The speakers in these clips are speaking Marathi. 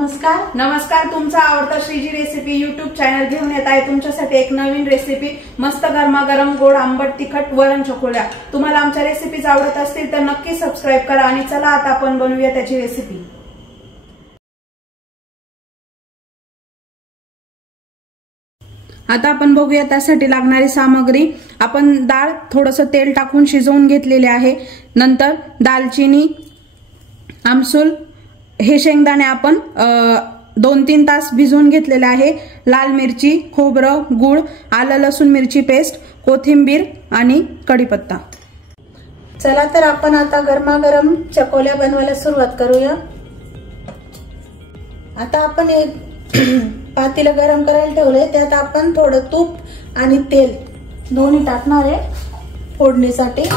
नमस्कार तुमचा आवडता श्रीजी रेसिपी यूट्यूब चॅनल घेऊन येत आहे तुमच्यासाठी एक नवीन रेसिपी मस्त गरमागरम गोड आंबट तिखट वरण चकोल्या। तुम्हाला आमच्या रेसिपीज आवडत असतील तर नक्की सबस्क्राइब करा आणि चला आता आपण बनवूया त्याची रेसिपी। आता आपण बघूया त्यासाठी लागणारी सामग्री। आपण डाळ थोडंसं तेल टाकून शिजवून घेतलेले आहे। नंतर दालचिनी, आमसूल, हे शेंगदाणे आपण 2-3 तास भिजवून घेतलेले आहे। लाल मिरची, खोबरं, गूळ, आलं लसूण मिरची पेस्ट, कोथिंबीर आणि कढीपत्ता। चला तर आपण आता गरमागरम चकोल्या बनवायला सुरुवात करूया। आता आपण एक पातेलं गरम करायला ठेवलंय, त्यात आपण थोडं तूप आणि तेल दोन्ही टाकणार आहे फोडणीसाठी।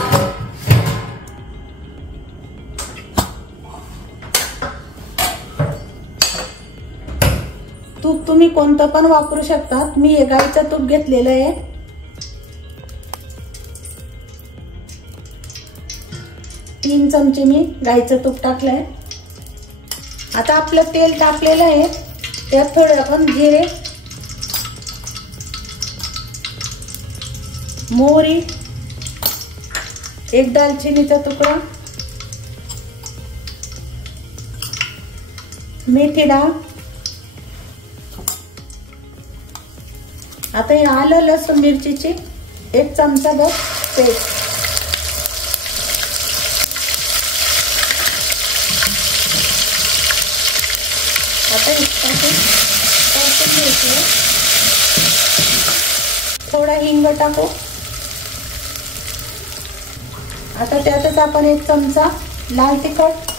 तूप तुम्ही कोणतं पण वापरू शकता। मी हे गाईचं तूप घेतलेलं आहे। तीन चमचे मी गाईचं तूप टाकलंय। आता आपलं तेल टाकलेलं आहे, त्यात थोडं आपण जिरे, मोहरी, एक दालचिनीचा तुकडा, मेथी डाळ, आता हे आलं लसूण मिरचीची 1 चमचा भर पेस्ट, आता थोडा हिंग टाकू। आता त्यातच आपण 1 चमचा लाल तिखट,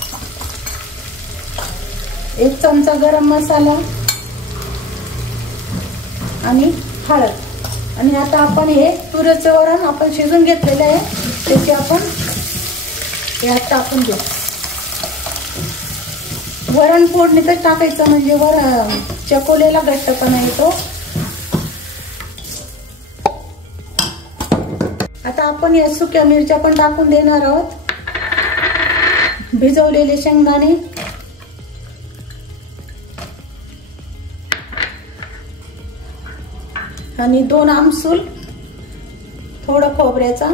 1 चमचा गरम मसाला आणि हळद। आणि आता आपण हे तुरीचं वरण आपण शिजून घेतलेलं आहे, त्याचे आपण यात टाकून घेऊ। वरण फोडणीतच टाकायचं म्हणजे चकोल्याला घट्टपणा येतो। आता आपण या सुक्या मिरच्या पण टाकून देणार आहोत, भिजवलेले शेंगदाणे, आणि 2 आमसूल, थोडं खोबऱ्याचा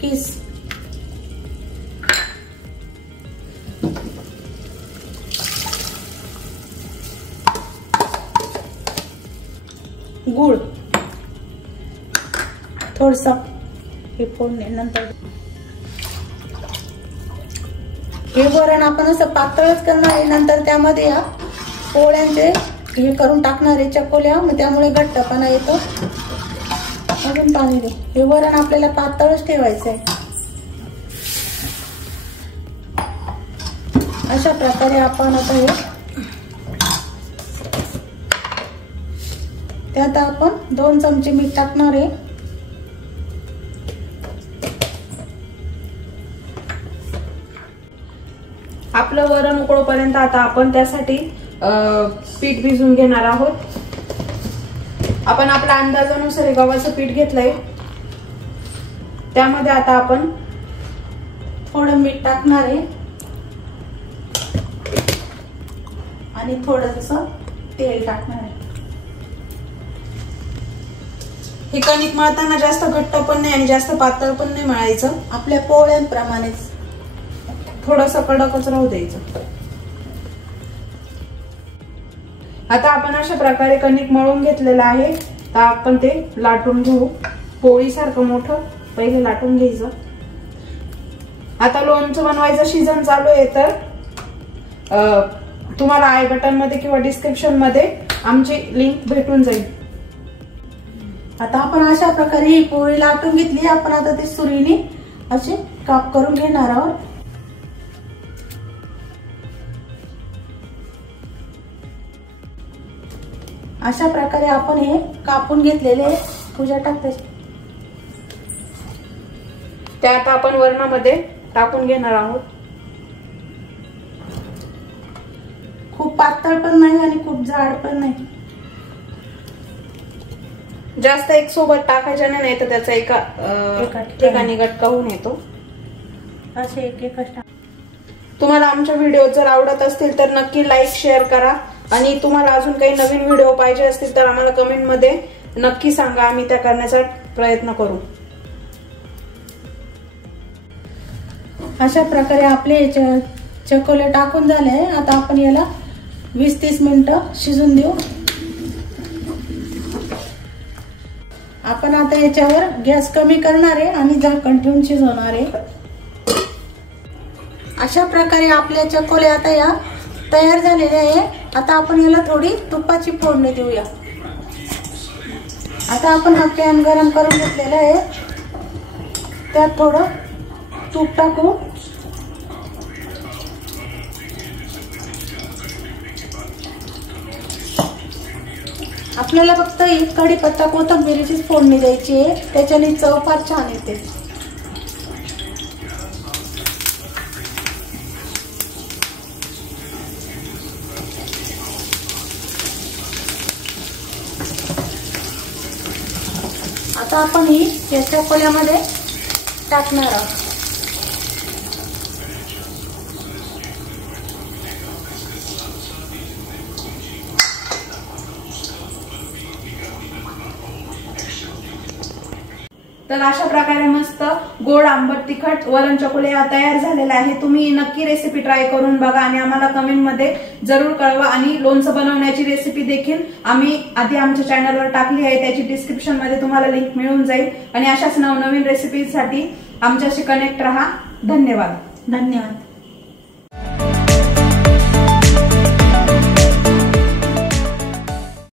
किस, गूळ थोडसा, हे फोडणीनंतर हे वरण आपण असं पातळच करणार आहे। नंतर त्यामध्ये या पोळ्यांचे हे करून टाकणार आहे चकोल्या, मग त्यामुळे घट्टपणा येतो। अजून पाणी दे। हे वरण आपल्याला पातळच ठेवायचं आहे। अशा प्रकारे आपण आता हे त्यात आपण 2 चमचे मीठ टाकणार आहे। आपलं वरण उकळोपर्यंत आता आपण त्यासाठी पीठ भिजवून घेणार आहोत। आपण आपल्या अंदाजानुसार गव्हाचं पीठ घेतलंय, त्यामध्ये आता आपण थोडं मीठ टाकणार आहे आणि थोडंसं तेल टाकणार आहे। हे कणिक मळताना जास्त घट्ट पण नाही आणि जास्त पातळ पण नाही मळायचं, आपल्या पोळ्यांप्रमाणेच थोडंसं कडकच राहू द्यायचं। आता आपण अशा प्रकारे कणिक मळून घेतलेलं आहे, तर आपण ते लाटून घेऊ। पोळी सारखं मोठं पहिले लाटून घ्यायचं। आता लोणचं बनवायचं सीझन चालू आहे, तर तुम्हाला आय बटन मध्ये किंवा डिस्क्रिप्शन मध्ये आमची लिंक भेटून जाईल। आता आपण अशा प्रकारे ही पोळी लाटून घेतली। आपण आता ती सुरीने असे काप करून घेणार आहोत। अशा प्रकारे आपण हे कापून घेतलेले पूजा टाकते, ते आता आपण वरणामध्ये टाकून घेणार आहोत। खूप पातळ पण नाही आणि खूप जाड पण नाही, जास्त एक सोबत टाकायच्या नाही तर त्याचा एका ठिकाणी गटका होऊन येतो। असे एक तुम्हाला आमच्या व्हिडिओ जर आवडत असतील तर नक्की लाईक शेअर करा आणि तुम्हाला अजून काही नवीन व्हिडिओ पाहिजे असतील तर आम्हाला कमेंट मध्ये नक्की सांगा, आम्ही त्या करण्याचा प्रयत्न करू। अशा प्रकारे आपले चकोले टाकून झाले। आता आपण याला 20-30 मिनिटं शिजून देऊ। आपण आता याच्यावर गॅस कमी करणार आहे आणि झाकण ठेवून शिजवणार आहे। अशा प्रकारे आपल्या चकोले आता या तयार झालेले आहे। आता आपण याला थोडी तुपाची फोडणी देऊया। आता आपण हा पॅन गरम करून घेतलेला आहे, त्यात थोडं तूप टाकू। आपल्याला फक्त एक कढीपत्ता कोथिंबीरचीच फोडणी द्यायची आहे, त्याच्याने चव फार छान येते। आता आपण ही या चकोल्यामध्ये टाकणार आहोत। तर अशा प्रकारे मस्त गोड आंबट तिखट वरण चकोले तयार झालेला आहे। तुम्ही नक्की रेसिपी ट्राय करून बघा आणि आम्हाला कमेंट मध्ये जरूर कळवा। आणि लोणचं बनवण्याची रेसिपी देखील आम्ही आधी आमच्या चॅनलवर टाकली आहे, त्याची डिस्क्रिप्शन मध्ये तुम्हाला लिंक मिळून जाईल। आणि अशाच नवनवीन रेसिपीसाठी आमच्याशी कनेक्ट रहा। धन्यवाद।